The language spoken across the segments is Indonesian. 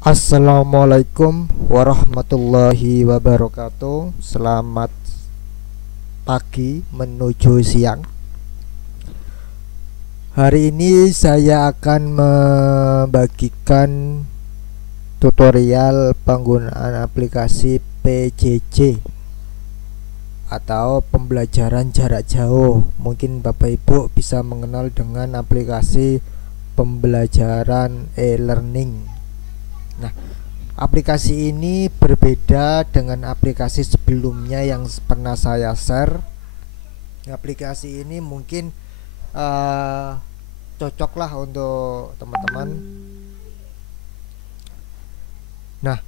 Assalamualaikum warahmatullahi wabarakatuh. Selamat pagi menuju siang. Hari ini saya akan membagikan tutorial penggunaan aplikasi PJJ atau pembelajaran jarak jauh. Mungkin Bapak Ibu bisa mengenal dengan aplikasi pembelajaran e-learning. Nah, aplikasi ini berbeda dengan aplikasi sebelumnya yang pernah saya share. Aplikasi ini mungkin cocok lah untuk teman-teman. Nah,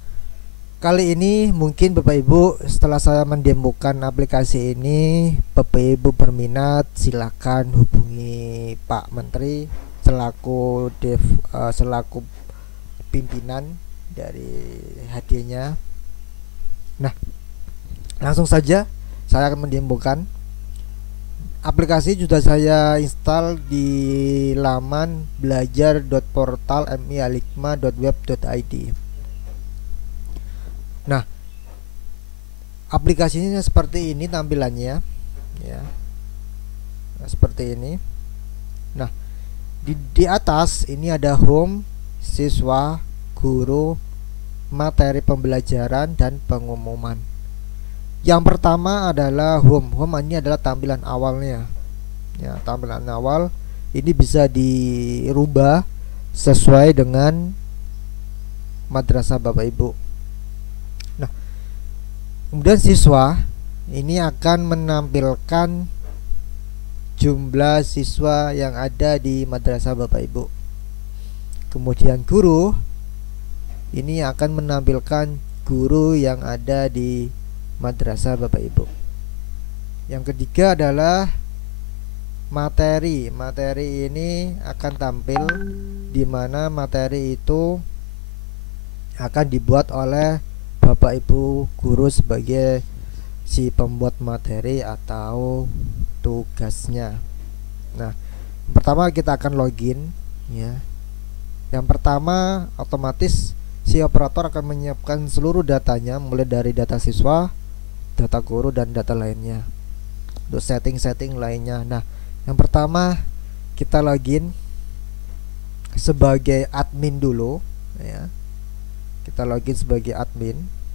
kali ini mungkin Bapak Ibu setelah saya mendemokan aplikasi ini, Bapak Ibu berminat silakan hubungi Pak Menteri selaku pimpinan dari HD-nya. Nah, langsung saja saya akan mendemokan. Aplikasi sudah saya install di laman belajar.portal.mialikma.web.id. Nah, aplikasinya seperti ini tampilannya, ya. Nah, seperti ini. Nah, di atas ini ada home, siswa, guru, materi pembelajaran, dan pengumuman. Yang pertama adalah home. Home ini adalah tampilan awalnya. Ya, tampilan awal ini bisa dirubah sesuai dengan madrasah Bapak Ibu. Nah, kemudian siswa ini akan menampilkan jumlah siswa yang ada di madrasah Bapak Ibu. Kemudian guru ini akan menampilkan guru yang ada di madrasah Bapak Ibu. Yang ketiga adalah materi. Materi ini akan tampil di mana materi itu akan dibuat oleh Bapak Ibu guru sebagai si pembuat materi atau tugasnya. Nah, pertama kita akan login, ya. Yang pertama, otomatis si operator akan menyiapkan seluruh datanya, mulai dari data siswa, data guru, dan data lainnya untuk setting-setting lainnya. Nah, yang pertama kita login sebagai admin dulu, ya. Kita login sebagai admin.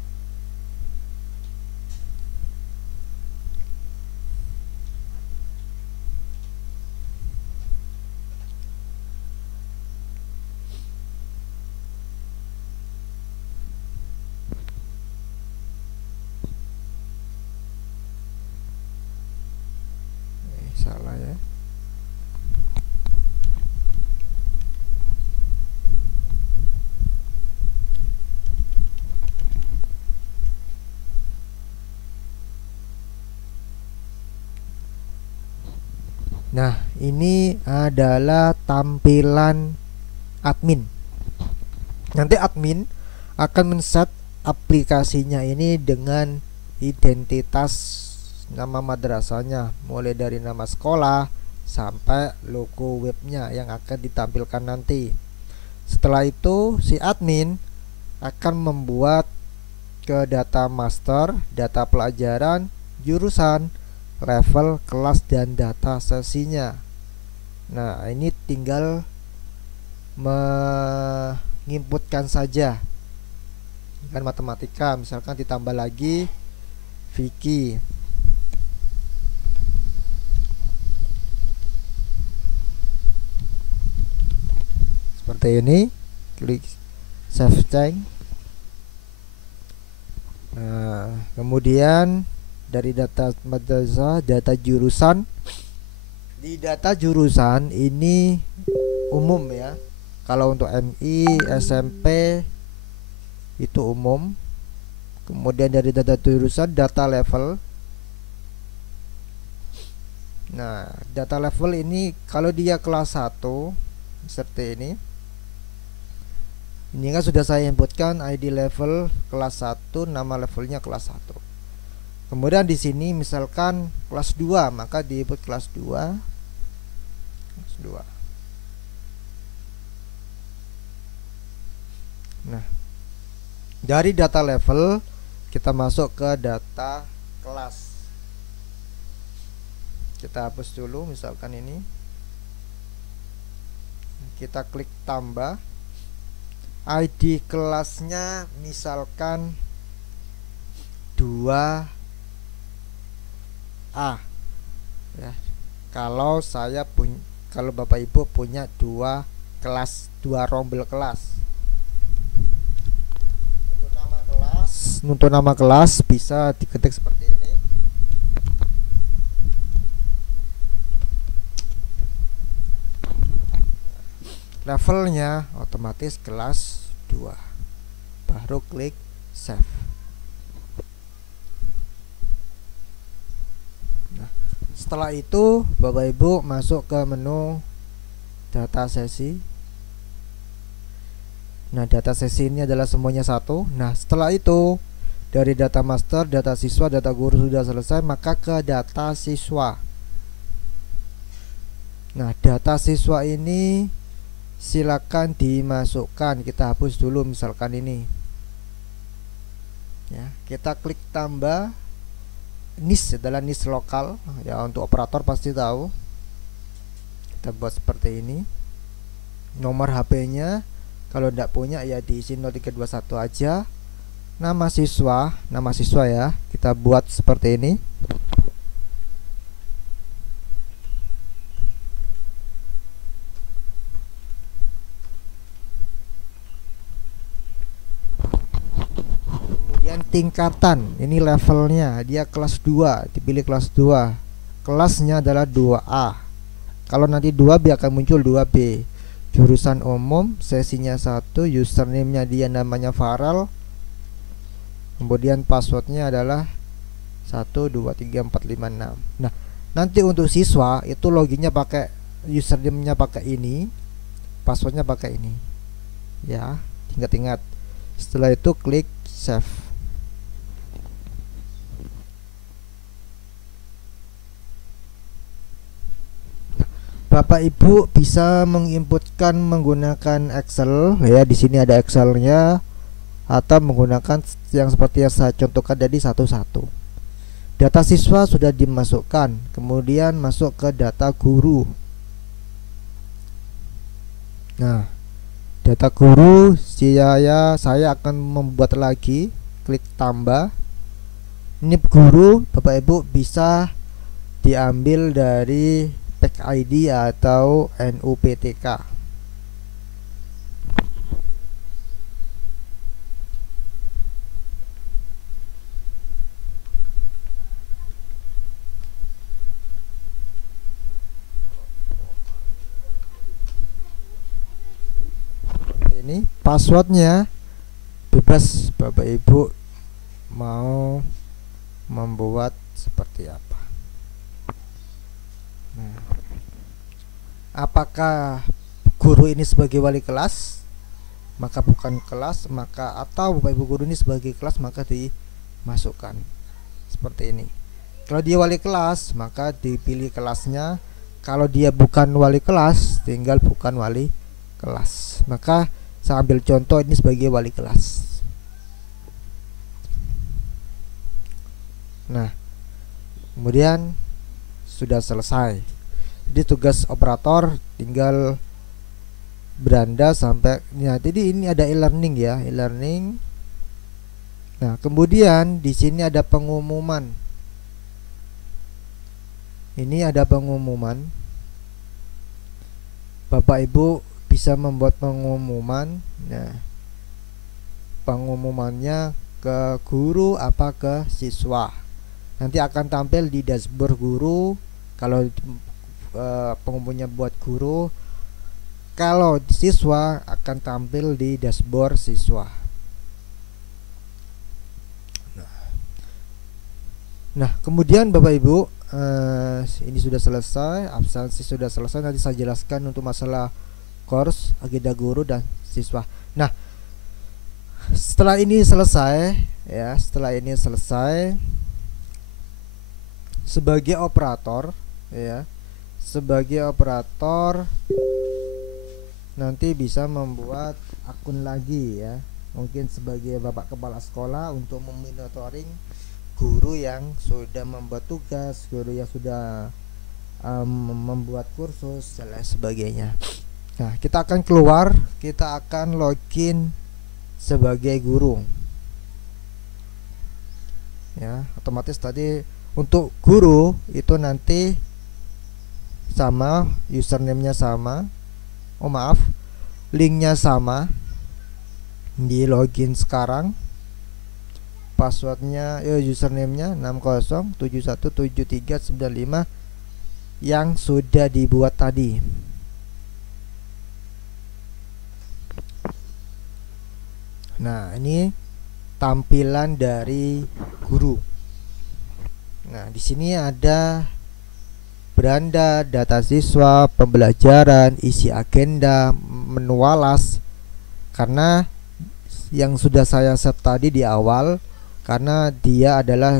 Salah ya. Nah, ini adalah tampilan admin. Nanti admin akan men-set aplikasinya ini dengan identitas nama madrasahnya, mulai dari nama sekolah sampai logo webnya yang akan ditampilkan nanti. Setelah itu si admin akan membuat ke data master, data pelajaran, jurusan, level, kelas, dan data sesinya. Nah, ini tinggal menginputkan saja. Kan matematika, misalkan ditambah lagi Vicky. Seperti ini, klik save change. Nah, kemudian dari data madrasah, data jurusan. Di data jurusan ini umum ya. Kalau untuk MI, SMP itu umum. Kemudian dari data jurusan, data level. Nah, data level ini kalau dia kelas 1 seperti ini. Ini kan sudah saya inputkan ID level kelas 1, nama levelnya kelas 1. Kemudian di sini misalkan kelas 2, maka di input kelas 2. Kelas 2. Nah, Dari data level kita masuk ke data kelas. Kita hapus dulu, misalkan ini. Kita klik tambah. ID kelasnya misalkan 2A ya. Kalau Bapak Ibu punya 2 kelas, 2 rombel kelas. Untuk nama kelas bisa diketik seperti ini. Levelnya otomatis kelas 2. Baru klik save. Nah, setelah itu Bapak Ibu masuk ke menu data sesi. Nah, data sesi ini adalah semuanya satu. Nah, setelah itu dari data master, data siswa, data guru sudah selesai, maka ke data siswa. Nah, data siswa ini silakan dimasukkan. Kita hapus dulu misalkan ini ya. Kita klik tambah. NIS adalah NIS lokal ya, untuk operator pasti tahu. Kita buat seperti ini. Nomor HP-nya kalau tidak punya ya diisi 0321 aja. Nama siswa ya, kita buat seperti ini. Kemudian tingkatan, ini levelnya, dia kelas 2, dipilih kelas 2. Kelasnya adalah 2A. Kalau nanti 2B akan muncul 2B. Jurusan umum, sesinya 1, username-nya dia namanya Farel. Kemudian passwordnya adalah 123456. Nah, nanti untuk siswa itu loginnya pakai username-nya pakai ini, passwordnya pakai ini ya, ingat-ingat. Setelah itu klik save. Bapak Ibu bisa menginputkan menggunakan Excel ya, di sini ada Excelnya, atau menggunakan yang seperti yang saya contohkan tadi satu-satu. Data siswa sudah dimasukkan, kemudian masuk ke data guru. Nah, data guru saya akan membuat lagi, klik tambah. NIP guru Bapak Ibu bisa diambil dari Pack ID atau NUPTK. Ini passwordnya bebas, Bapak Ibu mau membuat seperti apa. Nah, apakah guru ini sebagai wali kelas, maka bukan kelas, maka atau Bapak Ibu guru ini sebagai kelas, maka dimasukkan seperti ini. Kalau dia wali kelas, maka dipilih kelasnya. Kalau dia bukan wali kelas, tinggal bukan wali kelas. Maka saya ambil contoh ini sebagai wali kelas. Nah, kemudian sudah selesai. Jadi tugas operator tinggal beranda sampai ya, jadi ini ada e-learning ya, e-learning. Nah, kemudian di sini ada pengumuman. Ini ada pengumuman. Bapak Ibu bisa membuat pengumuman. Nah, pengumumannya ke guru apa ke siswa. Nanti akan tampil di dashboard guru kalau pengumumannya buat guru. Kalau di siswa akan tampil di dashboard siswa. Nah, kemudian Bapak Ibu, ini sudah selesai, absensi sudah selesai. Nanti saya jelaskan untuk masalah course, agenda guru dan siswa. Nah, setelah ini selesai ya, sebagai operator ya, nanti bisa membuat akun lagi ya. mungkin sebagai bapak kepala sekolah untuk memonitoring guru yang sudah membuat tugas, guru yang sudah membuat kursus dan lain sebagainya. Nah, kita akan keluar, kita akan login sebagai guru. Ya, otomatis tadi untuk guru itu nanti sama, username-nya sama. Oh maaf, linknya sama. Di login sekarang. Passwordnya, username-nya 6071717395 yang sudah dibuat tadi. Nah, ini tampilan dari guru. Nah, di sini ada beranda, data siswa, pembelajaran, isi agenda, menu alas. Karena yang sudah saya set tadi di awal, karena dia adalah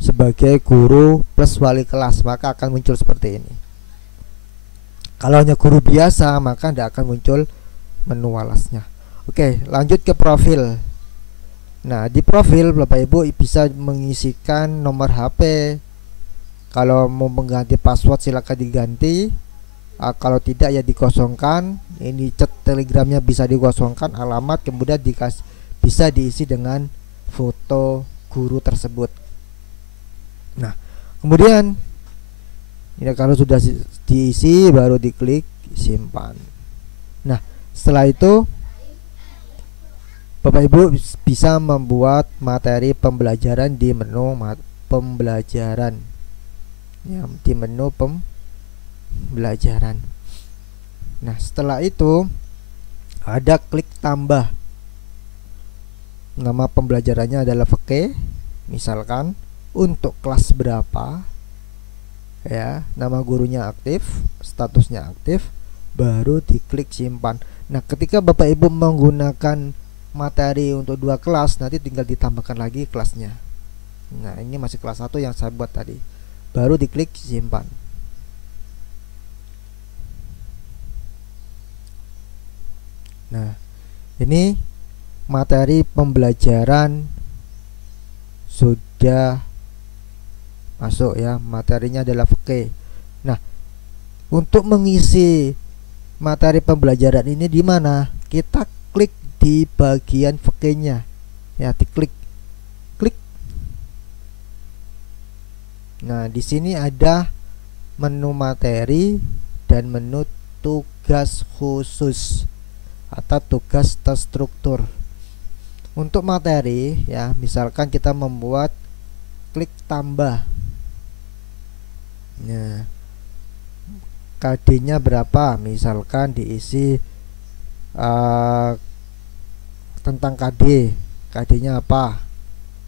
sebagai guru plus wali kelas, maka akan muncul seperti ini. Kalau hanya guru biasa, maka tidak akan muncul menu alasnya. Oke, lanjut ke profil. Nah, di profil Bapak Ibu bisa mengisikan nomor HP. Kalau mau mengganti password silakan diganti. Kalau tidak ya dikosongkan. Ini chat telegramnya bisa dikosongkan, alamat kemudian bisa diisi dengan foto guru tersebut. Nah, kemudian ini kalau sudah diisi baru diklik simpan. Nah, setelah itu Bapak Ibu bisa membuat materi pembelajaran di menu pembelajaran. Ya, di menu pembelajaran. Nah, setelah itu ada klik tambah. Nama pembelajarannya adalah VK, misalkan untuk kelas berapa. Ya, nama gurunya aktif, statusnya aktif, baru diklik simpan. Nah, ketika Bapak Ibu menggunakan materi untuk 2 kelas, nanti tinggal ditambahkan lagi kelasnya. Nah, ini masih kelas 1 yang saya buat tadi. Baru diklik simpan. Nah, ini materi pembelajaran sudah masuk ya, materinya adalah VK. Nah, untuk mengisi materi pembelajaran ini di mana? Kita klik di bagian VK-nya. Ya, diklik. Klik. Nah, di sini ada menu materi dan menu tugas khusus atau tugas terstruktur. Untuk materi ya, misalkan kita membuat klik tambah. Nah, KD-nya berapa? Misalkan diisi tentang KD-nya apa?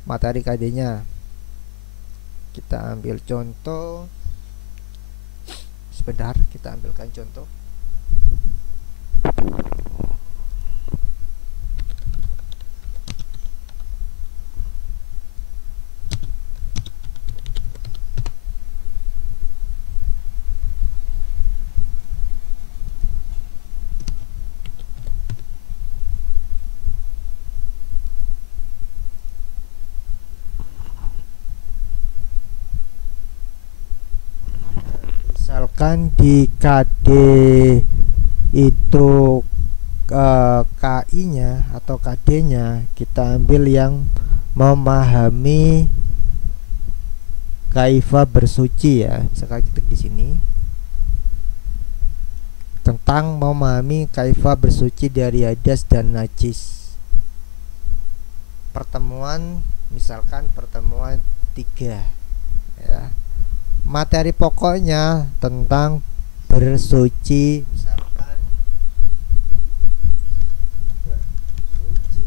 Materi KD-nya. Kita ambil contoh. Sebentar, kita ambilkan contoh. Misalkan di KD itu KI-nya atau KD-nya kita ambil yang memahami kaifa bersuci ya. Misalkan ketik di sini tentang memahami kaifa bersuci dari hadas dan najis. Pertemuan, misalkan pertemuan 3 ya. Materi pokoknya tentang bersuci, misalkan bersuci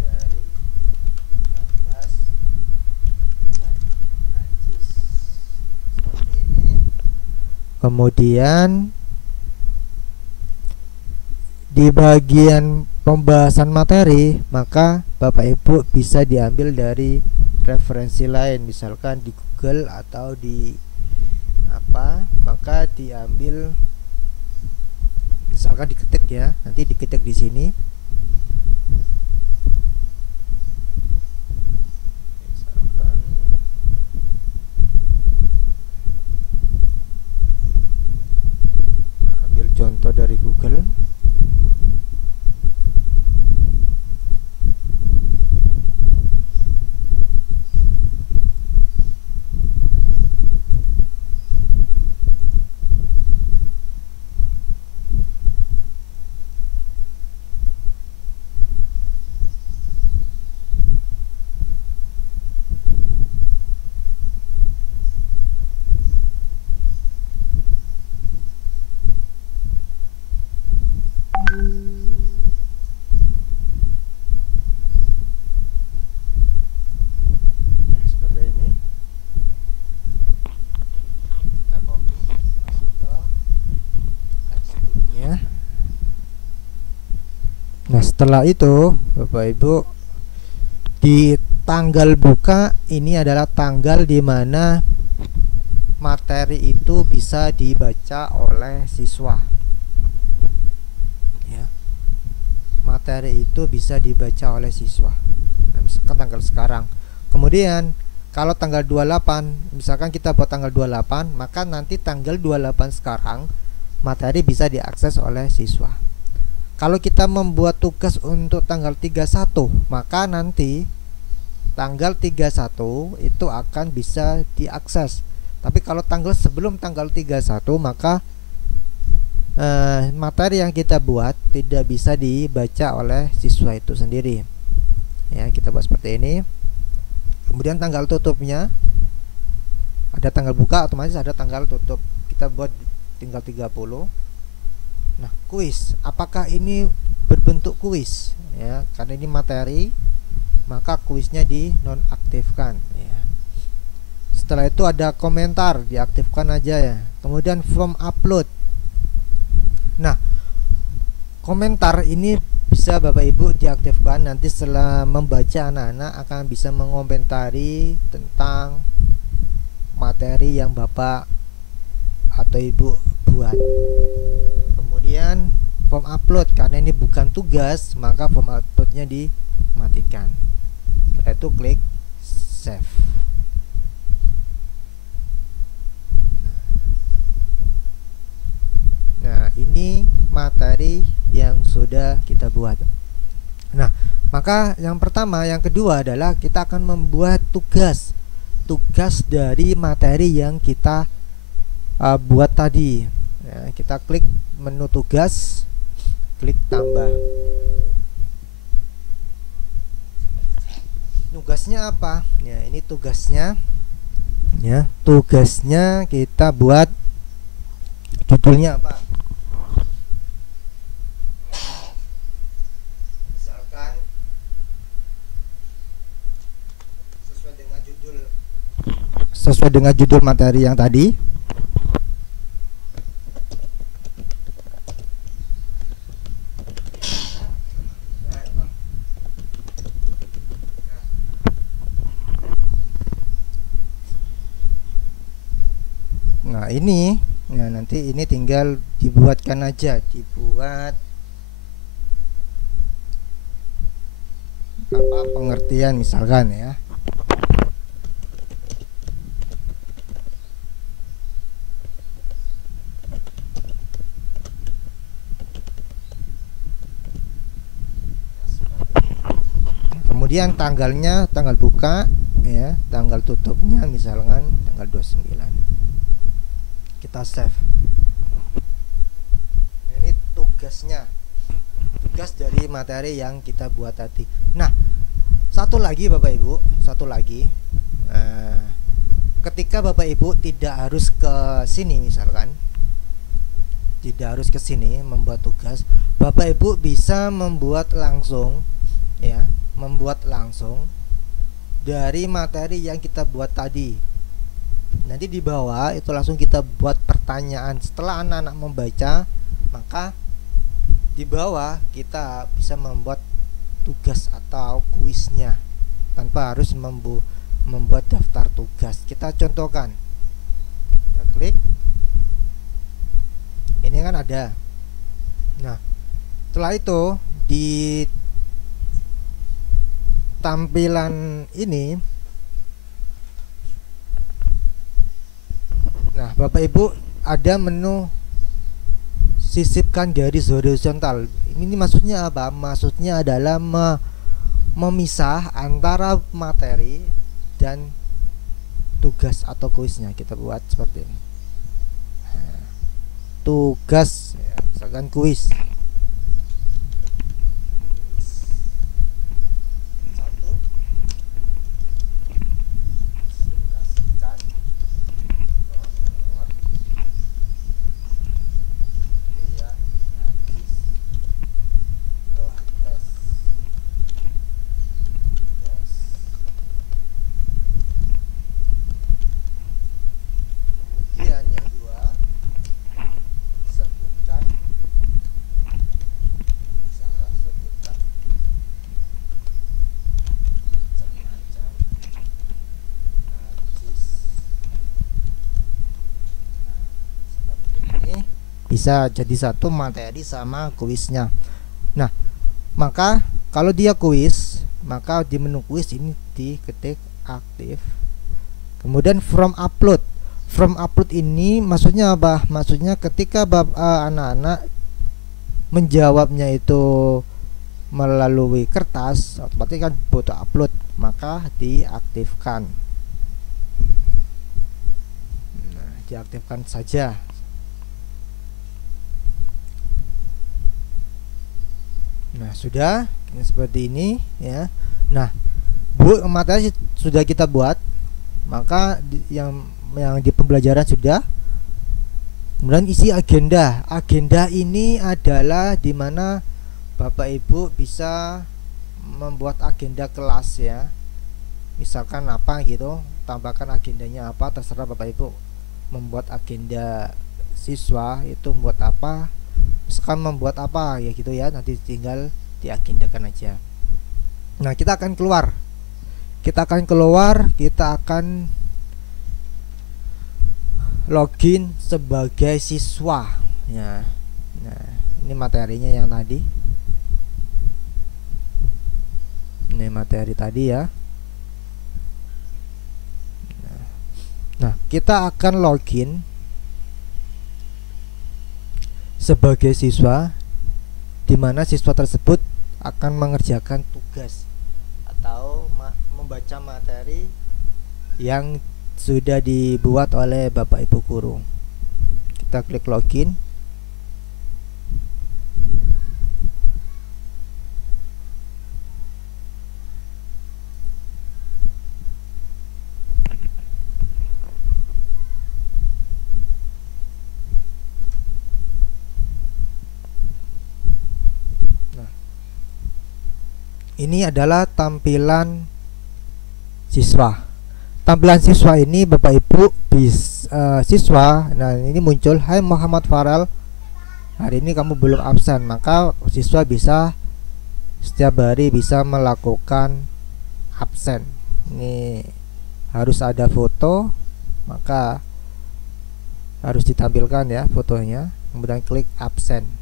dari hadas dan najis, seperti ini. Kemudian di bagian pembahasan materi, maka Bapak Ibu bisa diambil dari referensi lain, misalkan di Google atau di apa, maka diambil, misalkan diketik ya, nanti diketik di sini. Misalkan ambil contoh dari Google. Nah, setelah itu Bapak Ibu, di tanggal buka ini adalah tanggal di mana materi itu bisa dibaca oleh siswa. Ya. Materi itu bisa dibaca oleh siswa. Nah, misalkan tanggal sekarang. Kemudian kalau tanggal 28, misalkan kita buat tanggal 28, maka nanti tanggal 28 sekarang materi bisa diakses oleh siswa. Kalau kita membuat tugas untuk tanggal 31, maka nanti tanggal 31 itu akan bisa diakses. Tapi kalau tanggal sebelum tanggal 31, maka materi yang kita buat tidak bisa dibaca oleh siswa itu sendiri. Ya, kita buat seperti ini. Kemudian tanggal tutupnya, ada tanggal buka, otomatis ada tanggal tutup. Kita buat tinggal 30. Nah, kuis, apakah ini berbentuk kuis? Ya, karena ini materi, maka kuisnya dinonaktifkan. Ya. Setelah itu ada komentar, diaktifkan aja ya. Kemudian form upload. Nah, komentar ini bisa Bapak Ibu diaktifkan. Nanti setelah membaca, anak-anak akan bisa mengomentari tentang materi yang Bapak atau Ibu buat. Kemudian form upload, karena ini bukan tugas, maka form uploadnya dimatikan. Setelah itu klik save. Nah, ini materi yang sudah kita buat. Nah, maka yang pertama, yang kedua adalah kita akan membuat tugas dari materi yang kita buat tadi. Ya, kita klik menu tugas, klik tambah. Tugasnya apa? Ya, ini tugasnya. Ya, tugasnya kita buat judulnya apa? Misalkan sesuai dengan judul materi yang tadi. Nah, ini, nah nanti ini tinggal dibuatkan aja, dibuat apa pengertian misalkan ya. Kemudian tanggalnya, tanggal buka ya, tanggal tutupnya misalkan tanggal 29. Kita save. Ini tugasnya, tugas dari materi yang kita buat tadi. Nah, satu lagi Bapak Ibu, satu lagi, ketika Bapak Ibu tidak harus ke sini, misalkan tidak harus ke sini membuat tugas, Bapak Ibu bisa membuat langsung ya, membuat langsung dari materi yang kita buat tadi. Nanti di bawah itu langsung kita buat pertanyaan. Setelah anak-anak membaca, maka di bawah kita bisa membuat tugas atau kuisnya tanpa harus membuat daftar tugas. Kita contohkan. Kita klik. ada. Nah, setelah itu di tampilan ini, nah Bapak Ibu ada menu sisipkan garis horizontal. Ini maksudnya apa? Maksudnya adalah memisah antara materi dan tugas atau kuisnya. Kita buat seperti ini. Nah, tugas ya, misalkan kuis. Bisa jadi satu materi sama kuisnya. Nah, maka kalau dia kuis, maka di menu kuis ini diketik aktif. Kemudian from upload. From upload ini maksudnya apa? Maksudnya ketika anak-anak menjawabnya itu melalui kertas, otomatis kan butuh upload, maka diaktifkan. Nah, diaktifkan saja. Nah, sudah seperti ini ya. Nah, materi sudah kita buat, maka yang di pembelajaran sudah. Kemudian isi agenda. Agenda ini adalah dimana Bapak Ibu bisa membuat agenda kelas ya. Misalkan apa gitu, tambahkan agendanya apa, terserah Bapak Ibu. Membuat agenda siswa itu membuat apa, misalkan membuat apa ya gitu ya, nanti tinggal diagendakan aja. Nah, kita akan keluar, kita akan login sebagai siswa ya. Nah, ini materinya yang tadi, ini materi tadi ya. Nah, kita akan login sebagai siswa, di mana siswa tersebut akan mengerjakan tugas atau membaca materi yang sudah dibuat oleh Bapak Ibu guru. Kita klik login. Ini adalah tampilan siswa. Tampilan siswa ini Bapak Ibu siswa. Nah, ini muncul, "Hai Muhammad Farel, hari ini kamu belum absen." Maka siswa bisa setiap hari bisa melakukan absen. Ini harus ada foto, maka harus ditampilkan ya fotonya. Kemudian klik absen.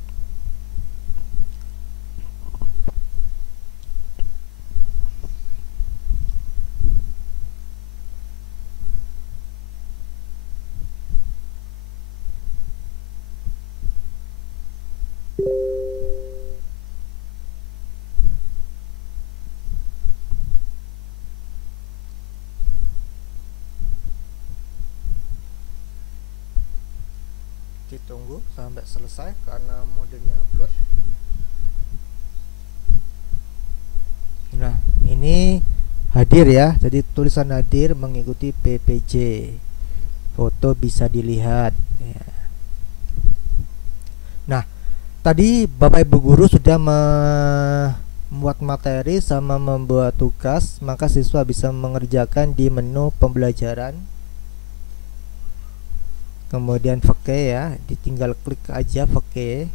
Ditunggu sampai selesai karena modenya upload. Nah, ini hadir ya, jadi tulisan hadir mengikuti PPJ, foto bisa dilihat ya. Nah, tadi Bapak Ibu guru sudah membuat materi sama membuat tugas, maka siswa bisa mengerjakan di menu pembelajaran. Kemudian vacay ya, ditinggal klik aja vacay.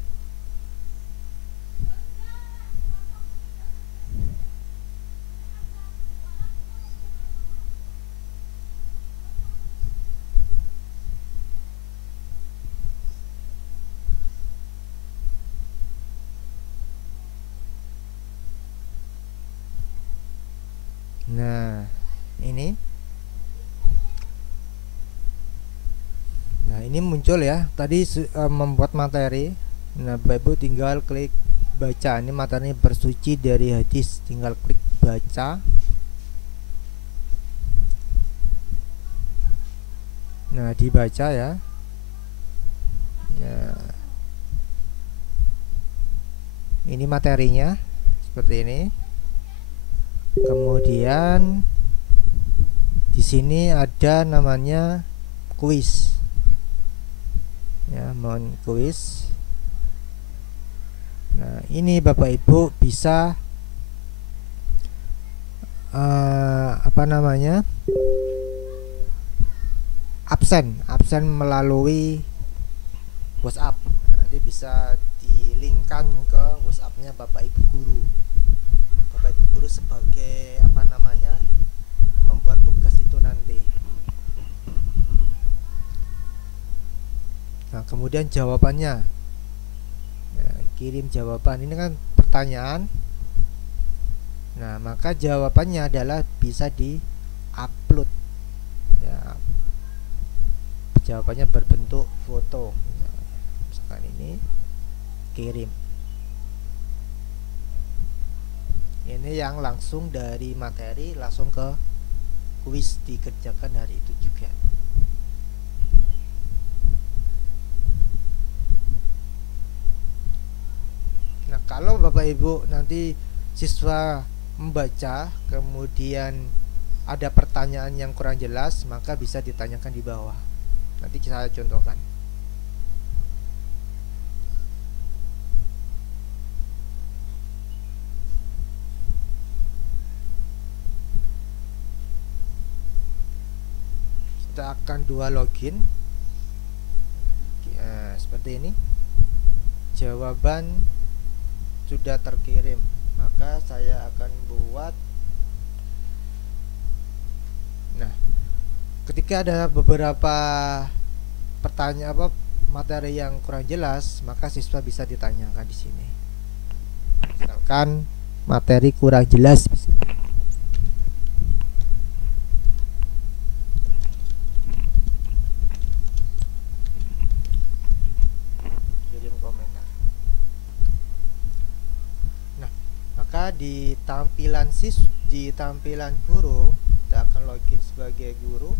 ini muncul ya tadi membuat materi. Nah Bapak Ibu tinggal klik baca, ini materinya bersuci dari hadis, tinggal klik baca. Nah dibaca ya. Nah, ini materinya seperti ini. Kemudian di sini ada namanya kuis. Ya, mohon kuis. Nah, ini Bapak Ibu bisa apa namanya? absen melalui WhatsApp. Nanti bisa dilinkkan ke WhatsApp-nya Bapak Ibu guru. Bapak Ibu guru sebagai apa namanya? Membuat tugas itu nanti. Nah, kemudian jawabannya. Ya, kirim jawaban. Ini kan pertanyaan. Nah, maka jawabannya adalah bisa di-upload. Ya, jawabannya berbentuk foto. Misalkan ini kirim. Ini yang langsung dari materi langsung ke kuis, dikerjakan hari itu juga. Nah, kalau Bapak Ibu nanti siswa membaca kemudian ada pertanyaan yang kurang jelas, maka bisa ditanyakan di bawah. Nanti saya contohkan. Kita akan dua login. Seperti ini. Jawaban sudah terkirim. Maka saya akan buat. Nah, ketika ada beberapa pertanyaan materi yang kurang jelas, maka siswa bisa ditanyakan di sini. Misalkan materi kurang jelas, kirim komentar. Nah, maka di tampilan guru, kita akan login sebagai guru.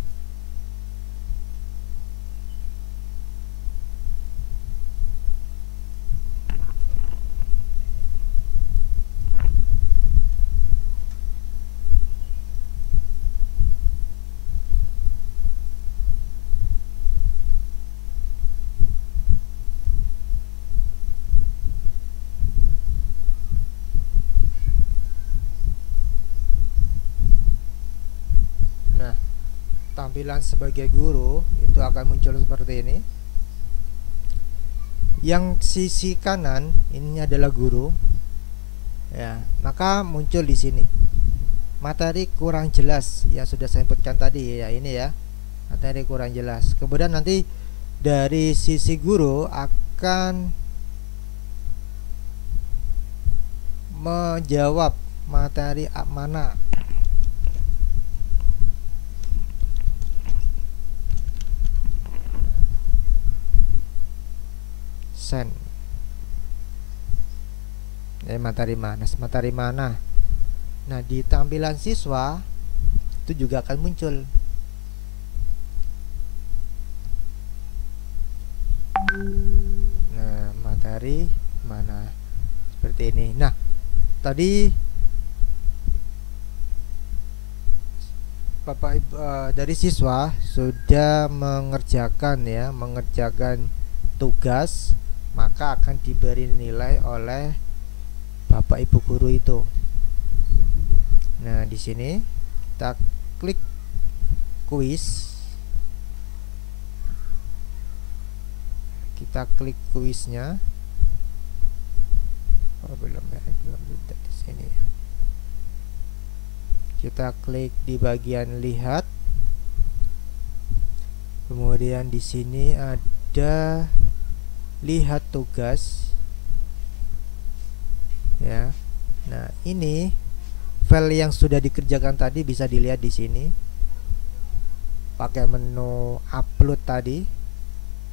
Tampilan sebagai guru itu akan muncul seperti ini. Yang sisi kanan ini adalah guru. Ya, maka muncul di sini. Materi kurang jelas yang sudah saya inputkan tadi ya, ini ya. Materi kurang jelas. Kemudian nanti dari sisi guru akan menjawab materi mana. Send. Materi mana. Nah, di tampilan siswa itu juga akan muncul. Nah, materi mana seperti ini. Nah, tadi Bapak Ibu dari siswa sudah mengerjakan tugas, maka akan diberi nilai oleh Bapak Ibu guru itu. Nah, di sini kita klik kuis. Kita klik kuisnya. Belum di sini. Kita klik di bagian lihat. Kemudian di sini ada lihat tugas. Ya. Nah, ini file yang sudah dikerjakan tadi bisa dilihat di sini. Pakai menu upload tadi.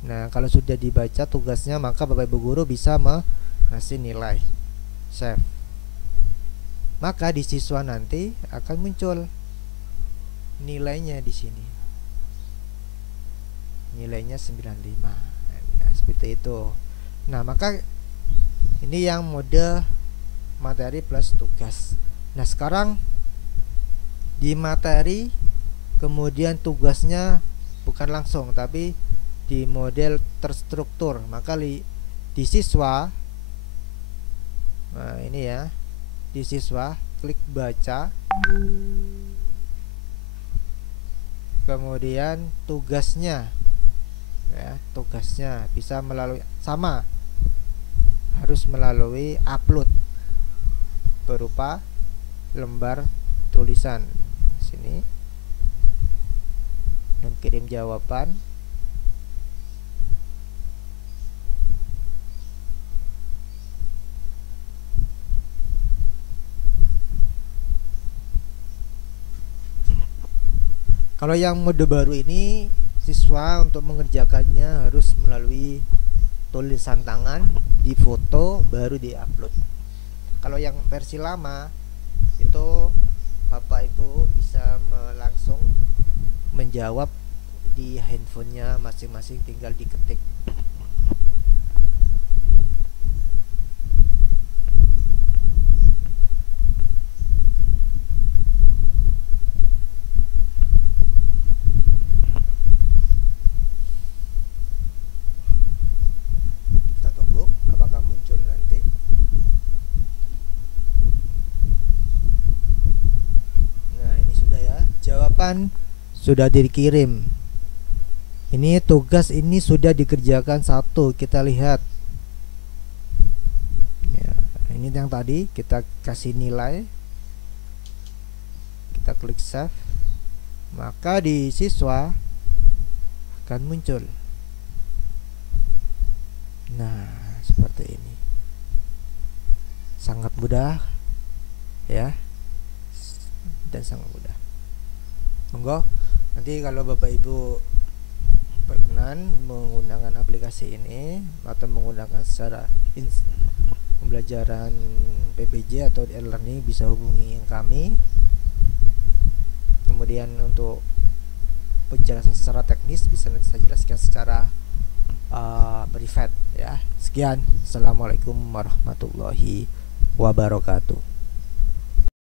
Nah, kalau sudah dibaca tugasnya, maka Bapak Ibu guru bisa mengasih nilai save. Maka di siswa nanti akan muncul nilainya di sini. Nilainya 95. Nah, seperti itu. Nah, maka ini yang mode materi plus tugas. Nah, sekarang di materi kemudian tugasnya bukan langsung tapi di model terstruktur. Maka di siswa, nah ini ya, di siswa klik baca, kemudian tugasnya ya, tugasnya bisa melalui, sama, harus melalui upload berupa lembar tulisan sini, dan kirim jawaban. Kalau yang mode baru ini, siswa untuk mengerjakannya harus melalui tulisan tangan, di foto, baru di-upload. Kalau yang versi lama itu Bapak Ibu bisa langsung menjawab di handphonenya masing-masing, tinggal diketik. Kita tunggu apakah muncul nanti. Nah, ini sudah ya, jawaban sudah dikirim. Ini tugas ini sudah dikerjakan satu, kita lihat ya, ini yang tadi kita kasih nilai, kita klik save, maka di siswa akan muncul. Nah, seperti ini, sangat mudah ya, dan sangat mudah. Monggo nanti kalau Bapak Ibu berkenan menggunakan aplikasi ini atau menggunakan secara pembelajaran PPJ atau e-learning, bisa hubungi kami. Kemudian untuk penjelasan secara teknis bisa nanti saya jelaskan secara privat ya. Sekian, assalamualaikum warahmatullahi wabarakatuh.